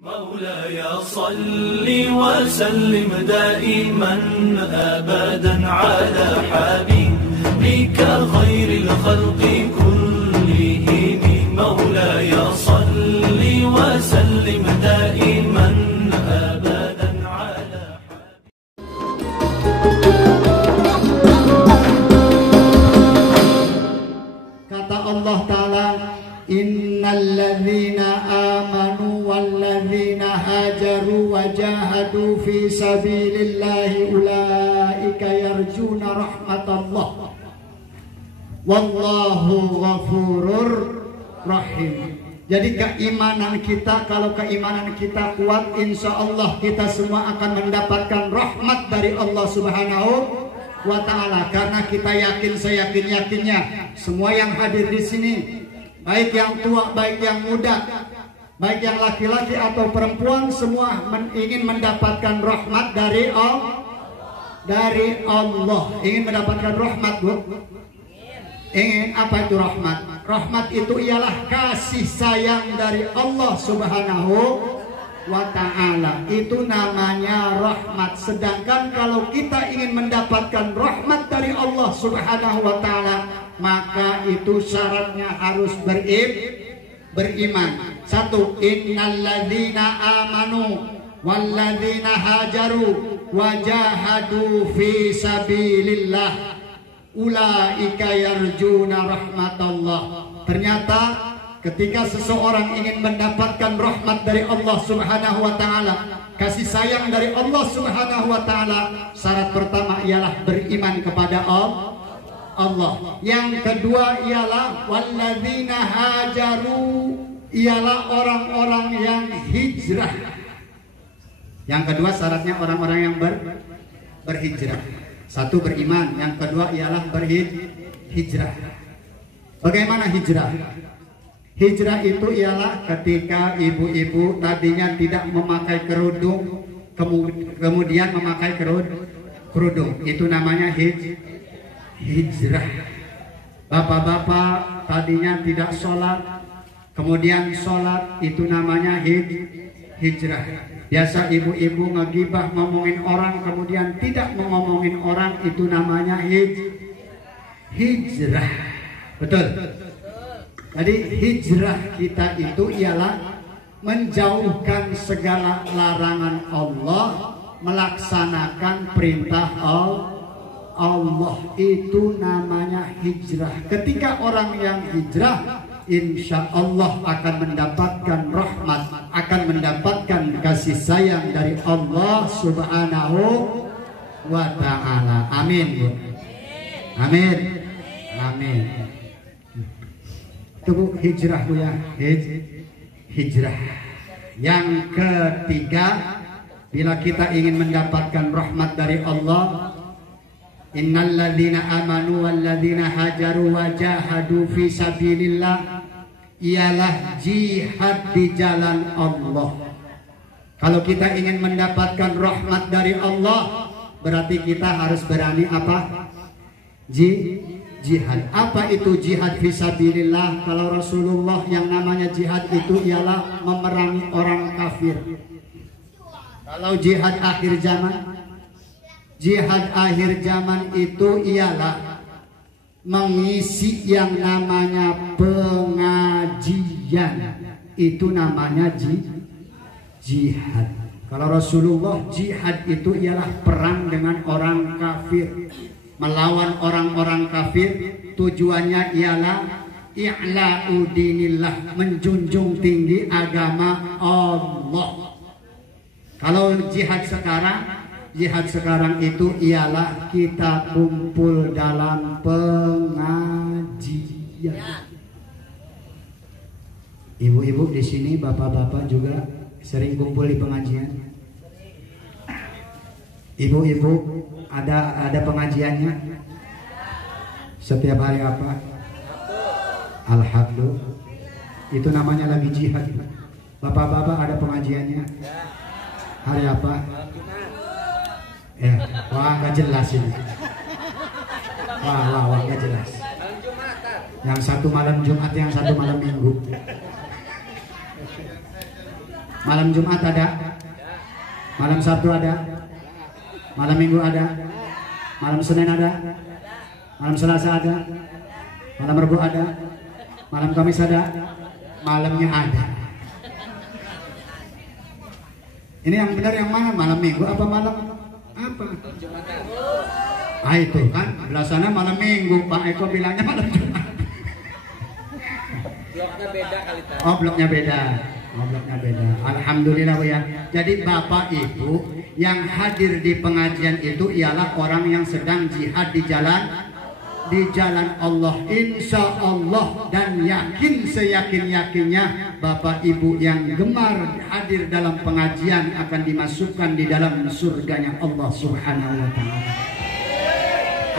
مولاي صل وسلم دائما أبدا على حبيبك خير الخلق كلهم مولاي صل وسلم دائما أبدا على Kata Allah Ta'ala, innal ladzina amanu wal ladzina hajaru wa jahadu fi sabilillahi ulaika yarjuna rahmatallah wallahu ghafurur rahim. Jadi keimanan kita, kalau keimanan kita kuat, insya Allah kita semua akan mendapatkan rahmat dari Allah Subhanahu wa Ta'ala. Karena kita yakin, seyakin-yakinnya semua yang hadir di sini, baik yang tua, baik yang muda, baik yang laki-laki atau perempuan, semua ingin mendapatkan rahmat dari Allah. Ingin mendapatkan rahmat, Bu? Ingin. Apa itu rahmat? Rahmat itu ialah kasih sayang dari Allah Subhanahu wa Ta'ala. Itu namanya rahmat. Sedangkan kalau kita ingin mendapatkan rahmat dari Allah Subhanahu wa Ta'ala, maka itu syaratnya harus beriman. Satu, innal ladzina amanu wal ladzina hajaru wa jahadu fi sabilillah ulaika yarjuna rahmatallah. Ternyata ketika seseorang ingin mendapatkan rahmat dari Allah Subhanahu wa Ta'ala, kasih sayang dari Allah Subhanahu wa Ta'ala, syarat pertama ialah beriman kepada Allah. Yang kedua ialah walladzina hajaru, ialah orang-orang yang hijrah. Yang kedua syaratnya orang-orang yang berhijrah. Satu, beriman. Yang kedua ialah berhijrah. Bagaimana hijrah? Hijrah itu ialah ketika ibu-ibu tadinya tidak memakai kerudung, kemudian memakai kerudung. Itu namanya hijrah. Bapak-bapak tadinya tidak sholat, kemudian sholat, itu namanya hijrah. Biasa ibu-ibu ngegibah, ngomongin orang, kemudian tidak ngomongin orang, itu namanya hijrah. Betul? Jadi hijrah kita itu ialah menjauhkan segala larangan Allah, melaksanakan perintah Allah. Itu namanya hijrah. Ketika orang yang hijrah, insya Allah akan mendapatkan rahmat, akan mendapatkan kasih sayang dari Allah Subhanahu wa Ta'ala. Amin, Bu. Amin. Amin. Itu, Bu, hijrah, Bu, ya. Hijrah. Yang ketiga, bila kita ingin mendapatkan rahmat dari Allah, innal ladzina amanu wal ladzina hajaru wa jahadu fi sabilillah, ialah jihad di jalan Allah. Kalau kita ingin mendapatkan rahmat dari Allah, berarti kita harus berani apa? Jihad. Apa itu jihad fi sabilillah? Kalau Rasulullah, yang namanya jihad itu ialah memerangi orang kafir. Kalau jihad akhir zaman, jihad akhir zaman itu ialah mengisi yang namanya pengajian. Itu namanya jihad. Kalau Rasulullah, jihad itu ialah perang dengan orang kafir, melawan orang-orang kafir. Tujuannya ialah i'la'u dinillah, menjunjung tinggi agama Allah. Kalau jihad sekarang itu ialah kita kumpul dalam pengajian. Ibu-ibu di sini, bapak-bapak juga sering kumpul di pengajian. Ibu-ibu ada pengajiannya setiap hari apa? Alhamdulillah. Itu namanya lagi jihad. Bapak-bapak ada pengajiannya hari apa? Ya, wah nggak jelas ini. Wah nggak jelas. Yang satu malam Jumat, yang satu malam Minggu. Malam Jumat ada? Malam Sabtu ada? Malam Minggu ada? Malam Senin ada? Malam Selasa ada? Malam Rabu ada? Malam Kamis ada? Malamnya ada. Ini yang benar yang mana? Malam Minggu apa malam apa? Ah itu kan belasannya malam Minggu, Pak Eko bilangnya malam Jumat. Bloknya beda kali tadi. Oh bloknya beda. Oh bloknya beda. Alhamdulillah Bu ya. Jadi Bapak Ibu yang hadir di pengajian itu ialah orang yang sedang jihad di jalan Allah, insya Allah, dan yakin seyakin-yakinnya Bapak Ibu yang gemar hadir dalam pengajian akan dimasukkan di dalam surganya Allah Subhanahu wa Ta'ala.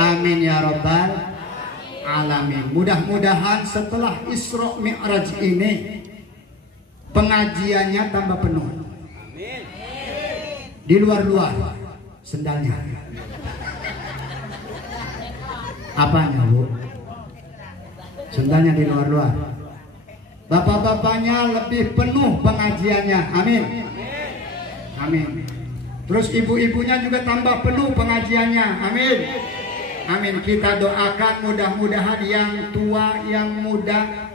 Amin ya Rabbal Alamin. Mudah-mudahan setelah Isra Mi'raj ini pengajiannya tambah penuh. Di luar-luar sendalnya. Apanya Bu? Sendalnya di luar-luar. Bapak-bapaknya lebih penuh pengajiannya. Amin. Amin. Terus ibu-ibunya juga tambah penuh pengajiannya. Amin. Amin. Kita doakan mudah-mudahan yang tua, yang muda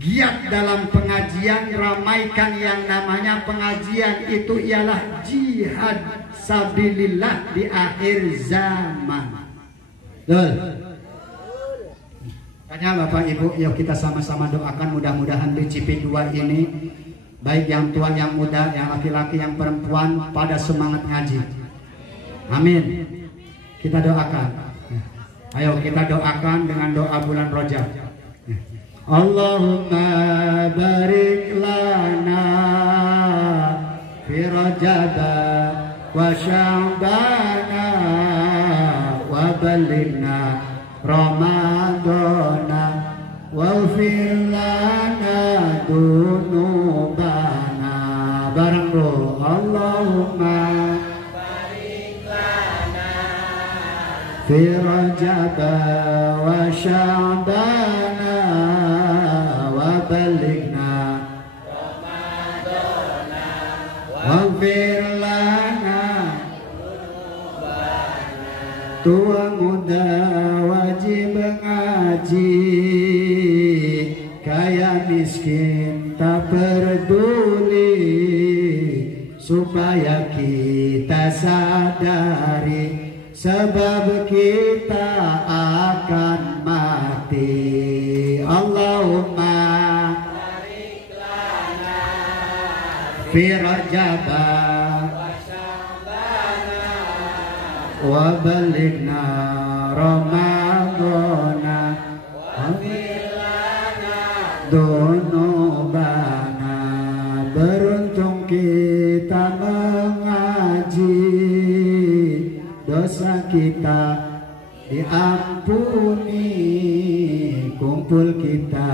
giat dalam pengajian, ramaikan yang namanya pengajian itu ialah jihad sabilillah di akhir zaman. Betul. Tanya Bapak Ibu, yuk kita sama-sama doakan mudah-mudahan di CP2 ini baik yang tua, yang muda, yang laki-laki, yang perempuan pada semangat ngaji. Amin. Kita doakan. Ayo kita doakan dengan doa bulan Rajab. Allahumma barik lana fi Rajab wa Sya'bana wa balighna Ramadana waghfir lana dunubana. Bareng bro. Allahumma barik lana fi Rajab wa Sya'bana wa balighna Ramadana waghfir lana. Tua muda wajib ngaji, kaya miskin tak peduli, supaya kita sadari sebab kita akan mati. Allahumma barik lana fi Rajab wa balighna Ramadana waghfir lana dunubana. Beruntung kita mengaji, dosa kita diampuni, kumpul kita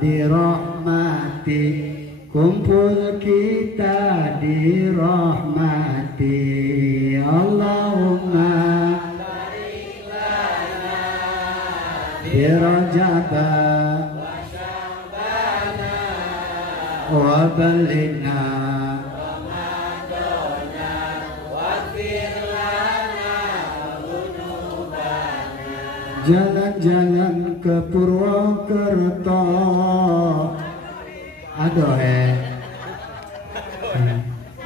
dirahmati, kumpul kita dirahmati. Allahumma barik lana fi Rajab wa Sya'bana wa balighna Ramadana waghfir lana dunubana. Jalan-jalan ke Purwokerto, aduh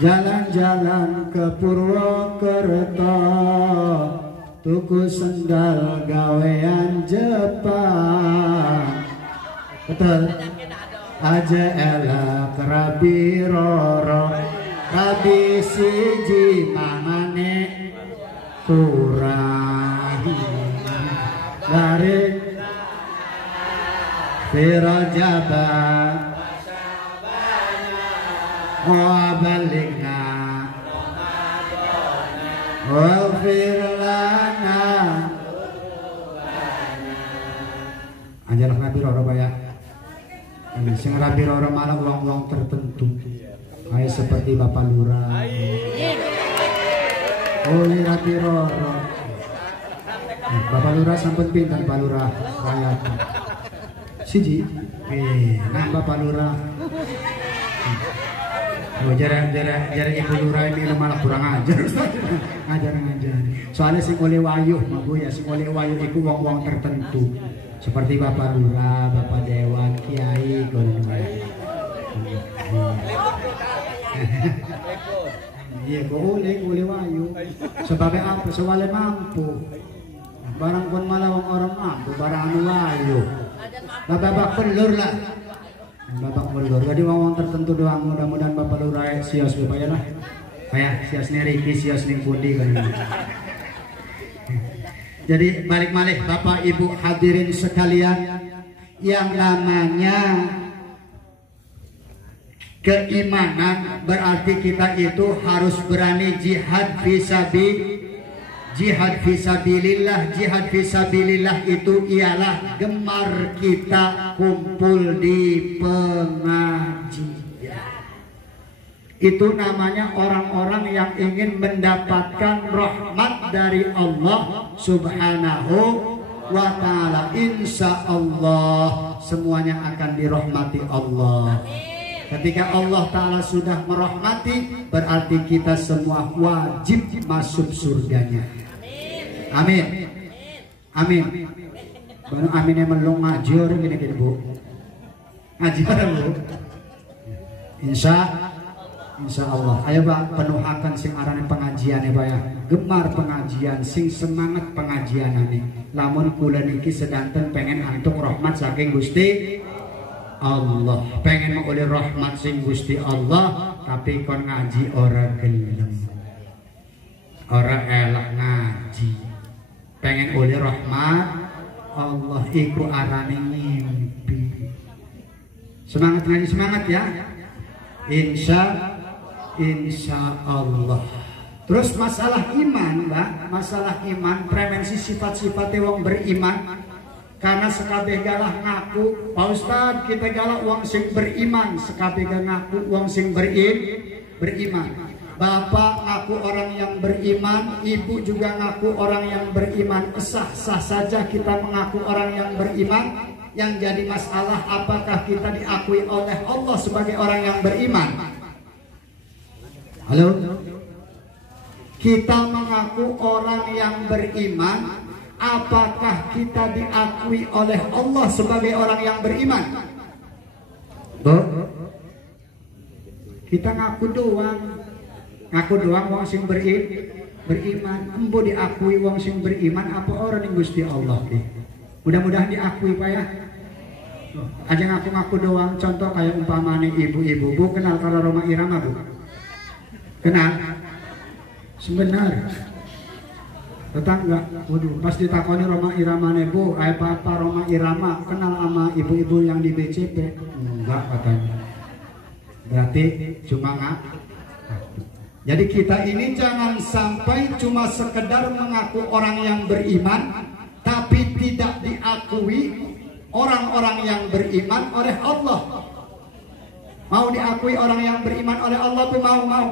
jalan-jalan ke Purwokerto, tuku sendal gawean Jepang. Betul. Aja elak rabi roro, rabi siji mamane kurang dari fi Rajab wa balighna waghfir lana. Anjir rabi roro ya. Sing rabi roro malah ulang-ulang tertentu. Kayak seperti Bapak Lurah. Oh, ini rabi roro. Bapak Lurah sampun pinten Pak Lurah rakyat. Siji. Nah Bapak Lurah. Oh, jara ibu lurah ini malah kurang ajar. ngajar. Soalnya sing oleh wayuh mah Bu ya, sing oleh wayuh iku wong-wong tertentu. Seperti Bapak Lurah, Bapak Dewan, Kiai, ngono. Iya, boleh wayuh. Sebagai apa? Soalnya mampu. Barang pun malah orang mampu, barang anu wayuh. Bapak pelur lah. Bapak pelur. Jadi wong tertentu doang. Mudah-mudahan Bapak Lurah sios Bapak ya lah. Kayak sios Riki, sios ning pundi kan. Jadi balik-balik Bapak Ibu hadirin sekalian, yang namanya keimanan berarti kita itu harus berani jihad fisabilillah. Jihad fisabilillah itu ialah gemar kita kumpul di pengajian. Itu namanya orang-orang yang ingin mendapatkan rahmat dari Allah Subhanahu wa ta'ala. Insya Allah semuanya akan dirahmati Allah. Ketika Allah Ta'ala sudah merahmati, berarti kita semua wajib masuk surganya. Amin. Amin. Baru aminnya melong ngajur gini-gini Bu. Ngajur Bu. Insya Allah. Ayo Pak, penuhakan sing arane pengajian ya Pak ya. Gemar pengajian, sing semangat pengajian ini. Lamun kula niki sedanten pengen antuk rahmat saking Gusti Allah. Pengen mengoleh rahmat sing Gusti Allah, tapi kon ngaji ora gelem. Ora elak ngaji. Pengen oleh rahmat Allah iku arane ngimpi. Semangat ngaji, semangat ya. Insya Allah. Terus masalah iman, Mbak, masalah iman, prevensi sifat-sifatnya wong beriman. Karena sekabeh galah ngaku, Pak Ustad kita galah wong sing beriman, sekabeh ngaku wong sing beriman. Bapak ngaku orang yang beriman, ibu juga ngaku orang yang beriman. Sah-sah saja kita mengaku orang yang beriman. Yang jadi masalah apakah kita diakui oleh Allah sebagai orang yang beriman? Halo? Kita mengaku orang yang beriman, apakah kita diakui oleh Allah sebagai orang yang beriman? Bu? Kita ngaku doang wong sing beriman. Embo diakui wong sing beriman apa orang yang Gusti Allah ki? Mudah-mudahan diakui Pak ya. Aja ngaku-ngaku doang, contoh kayak umpamane ibu-ibu. Bu kenal kalau Roma Irama Bu? Kenal? Sebenarnya tetangga, waduh, pas ditakoni Roma Irama Bu, apa Roma Irama kenal sama ibu-ibu yang di BCP? Enggak katanya. Berarti cuma ngaku. Jadi kita ini jangan sampai cuma sekedar mengaku orang yang beriman, tapi tidak diakui orang-orang yang beriman oleh Allah. Mau diakui orang yang beriman oleh Allah tuh mau.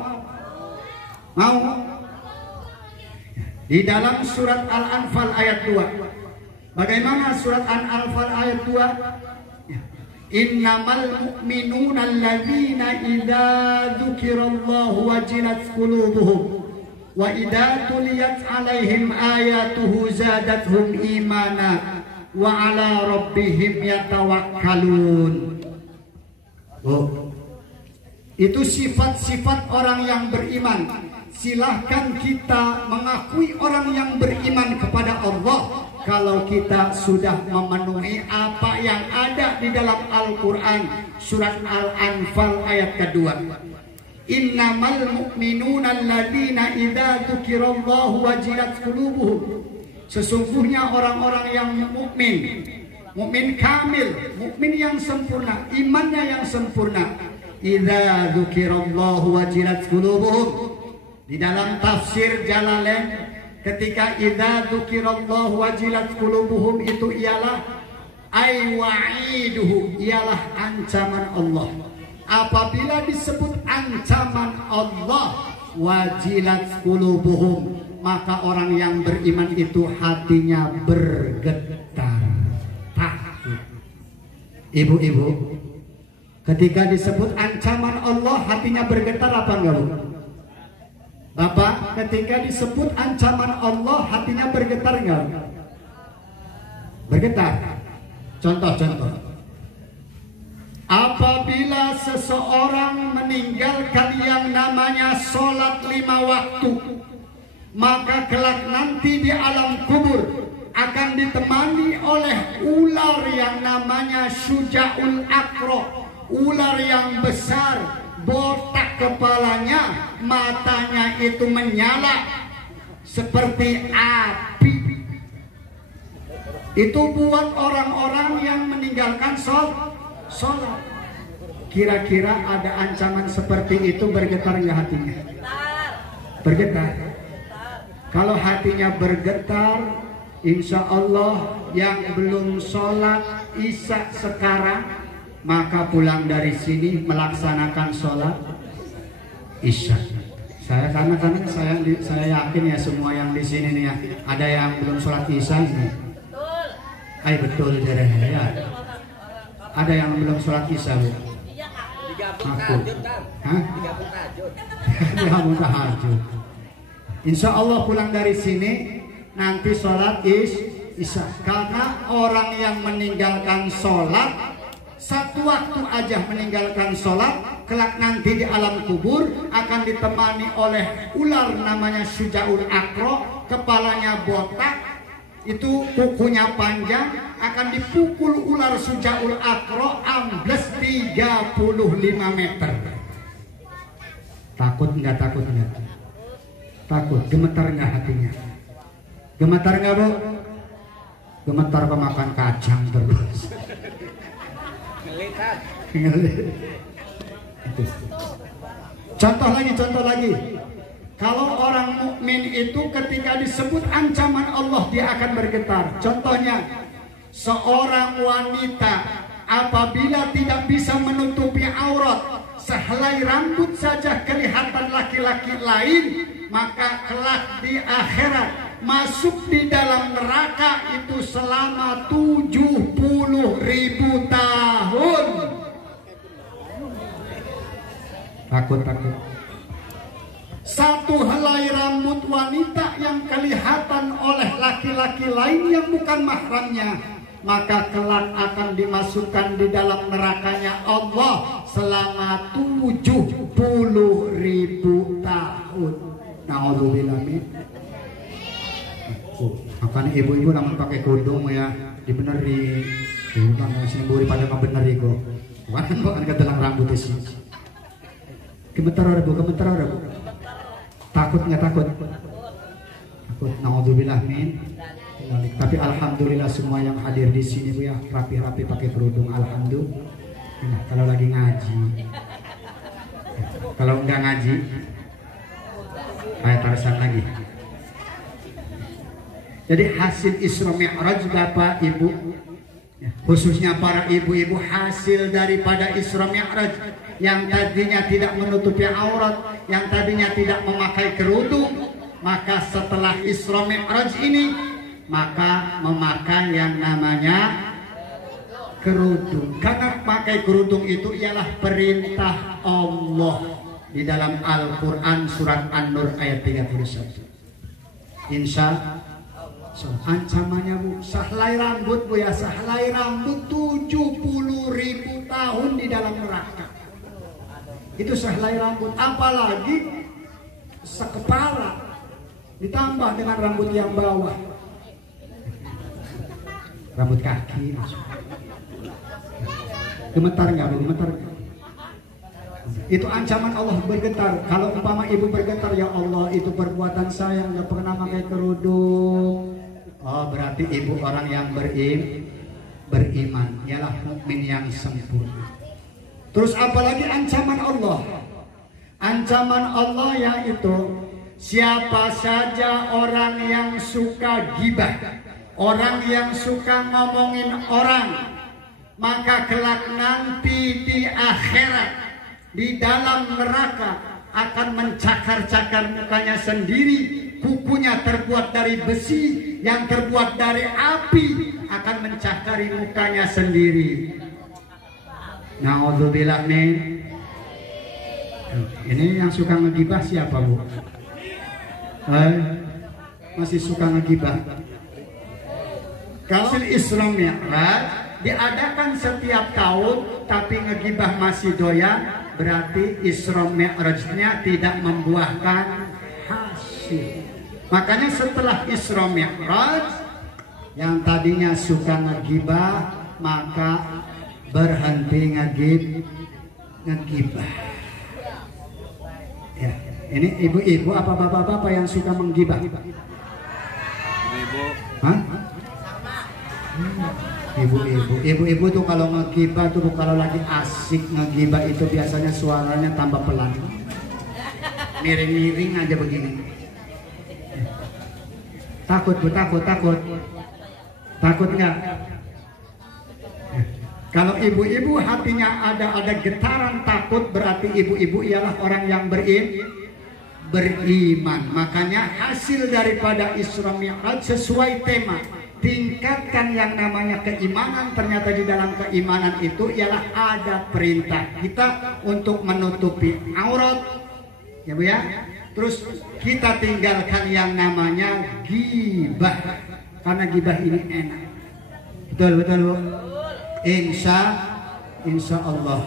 Di dalam surat Al-Anfal ayat 2. Bagaimana surat Al-Anfal ayat 2? Innamal mu'minuna alladzina idza dzukirallahu wajilat qulubuhum wa idza tuliyat 'alaihim ayatuhu zadatuhum imana wa 'ala rabbihim yatawakkalun. Oh. Itu sifat-sifat orang yang beriman. Silahkan kita mengakui orang yang beriman kepada Allah kalau kita sudah memenuhi apa yang ada di dalam Al-Quran surat Al-Anfal ayat kedua. Innamal mu'minuna alladzina idza dzukirallahu wajilat qulubuhum. Sesungguhnya orang-orang yang mukmin kamil, mukmin yang sempurna, imannya yang sempurna. Idza dzukirallahu wajilat qulubuhum. Di dalam tafsir Jalalain ketika idza dzukirallahu wajilat qulubuhum itu ialah wa'iduhu, ialah ancaman Allah. Apabila disebut ancaman Allah wajilat qulubuhum, maka orang yang beriman itu hatinya bergetar takut. Ibu-ibu, Ketika disebut ancaman Allah, hatinya bergetar apa enggak, Bu? Bapak, ketika disebut ancaman Allah, hatinya bergetar enggak? Bergetar. Contoh-contoh. Apabila seseorang meninggalkan yang namanya sholat 5 waktu, maka kelak nanti di alam kubur akan ditemani oleh ular yang namanya Syuja'ul Aqra. Ular yang besar, botak kepalanya, matanya itu menyala seperti api. Itu buat orang-orang yang meninggalkan sholat. Kira-kira ada ancaman seperti itu, bergetar nggak hatinya? Bergetar. Kalau hatinya bergetar, insya Allah yang belum sholat isya sekarang, maka pulang dari sini melaksanakan sholat isya. Karena saya yakin ya semua yang di sini nih ya, ada yang belum sholat isya ini. Betul ya. Ada yang belum sholat isya, Bu? Aku. Hah? 3 tahajud. Insya Allah pulang dari sini nanti sholat isya. Karena orang yang meninggalkan sholat, satu waktu aja meninggalkan sholat, kelak nanti di alam kubur akan ditemani oleh ular namanya Syuja'ul Aqra, kepalanya botak, itu kukunya panjang, akan dipukul ular Syuja'ul Aqra ambles 35 meter. Takut nggak? Takut. Gemetar nggak hatinya? Gemetar nggak, Bu? Gemetar pemakan kacang terus. Contoh lagi. Kalau orang mukmin itu ketika disebut ancaman Allah dia akan bergetar. Contohnya, seorang wanita apabila tidak bisa menutupi aurat, sehelai rambut saja kelihatan laki-laki lain, maka kelak di akhirat masuk di dalam neraka itu selama 70.000 tahun. Takut. Satu helai rambut wanita yang kelihatan oleh laki-laki lain yang bukan mahramnya, maka kelak akan dimasukkan di dalam nerakanya Allah selama 70.000 tahun. Na'udzubillah min. Makanya ibu-ibu namun pakai kerudung ya dibeneri. Bukan semburi pada ngebeneri kok. Bukan ketelang rambut sih. Gemetar ada Bu. Takut nggak takut? Takut. Na'udzubillah min. Tapi alhamdulillah semua yang hadir di sini Bu ya rapi-rapi pakai kerudung, alhamdulillah. Nah, kalau lagi ngaji, kalau nggak ngaji, kayak Tarsan lagi. Jadi hasil Isra Mi'raj Bapak Ibu, khususnya para ibu-ibu, hasil daripada Isra Mi'raj yang tadinya tidak menutupi aurat, yang tadinya tidak memakai kerudung, maka setelah Isra Mi'raj ini maka memakai yang namanya kerudung. Karena pakai kerudung itu ialah perintah Allah di dalam Al-Quran surat An-Nur ayat 31. Insya ancamannya Bu, sehelai rambut Bu ya, sehelai rambut 70.000 tahun di dalam neraka. Itu sehelai rambut, apalagi sekepala ditambah dengan rambut yang bawah, rambut kaki. Gemetar nggak Bu? Gemetar nggak? Itu ancaman Allah bergetar. Kalau umpama ibu bergetar, ya Allah itu perbuatan saya nggak pernah pakai kerudung. Oh berarti ibu orang yang beriman, ialah mukmin yang sempurna. Terus apalagi ancaman Allah? Ancaman Allah yaitu siapa saja orang yang suka gibah, orang yang suka ngomongin orang, maka kelak nanti di akhirat di dalam neraka akan mencakar-cakar mukanya sendiri. Kukunya terbuat dari besi, yang terbuat dari api akan mencakari mukanya sendiri. Na'udzubillah min. Ini yang suka ngegibah siapa, Bu? Masih suka ngegibah? Kalau Isra Mi'raj diadakan setiap tahun tapi ngegibah masih doyan, berarti Isra Mi'rajnya tidak membuahkan hasil. Makanya setelah Isra Mi'raj, yang tadinya suka ngegibah maka berhenti ngegibah. Ya, ini ibu-ibu apa bapak-bapak yang suka menggibah? Ibu-ibu. Hah? Ibu-ibu tuh kalau ngegibah tuh, kalau lagi asik ngegibah itu biasanya suaranya tambah pelan, miring-miring aja begini. Takut Bu, takut nggak? Kalau ibu-ibu hatinya ada getaran takut, berarti ibu-ibu ialah orang yang beriman. Makanya hasil daripada Isra Mi'raj sesuai tema, tingkatkan yang namanya keimanan. Ternyata di dalam keimanan itu ialah ada perintah kita untuk menutupi aurat, ya Bu ya. Terus kita tinggalkan yang namanya gibah, karena gibah ini enak. Betul Bu. Insya Allah.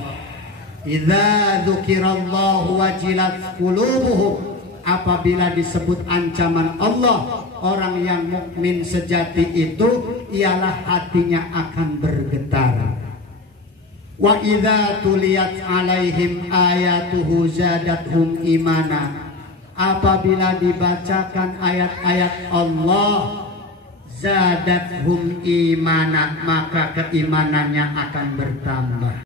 Idza dzukirallahu wajilat qulubuhum. Apabila disebut ancaman Allah, orang yang mukmin sejati itu ialah hatinya akan bergetar. Wa idza tuliyat alaihim ayatuhu zadathum imana. Apabila dibacakan ayat-ayat Allah, zadathum imana, maka keimanannya akan bertambah.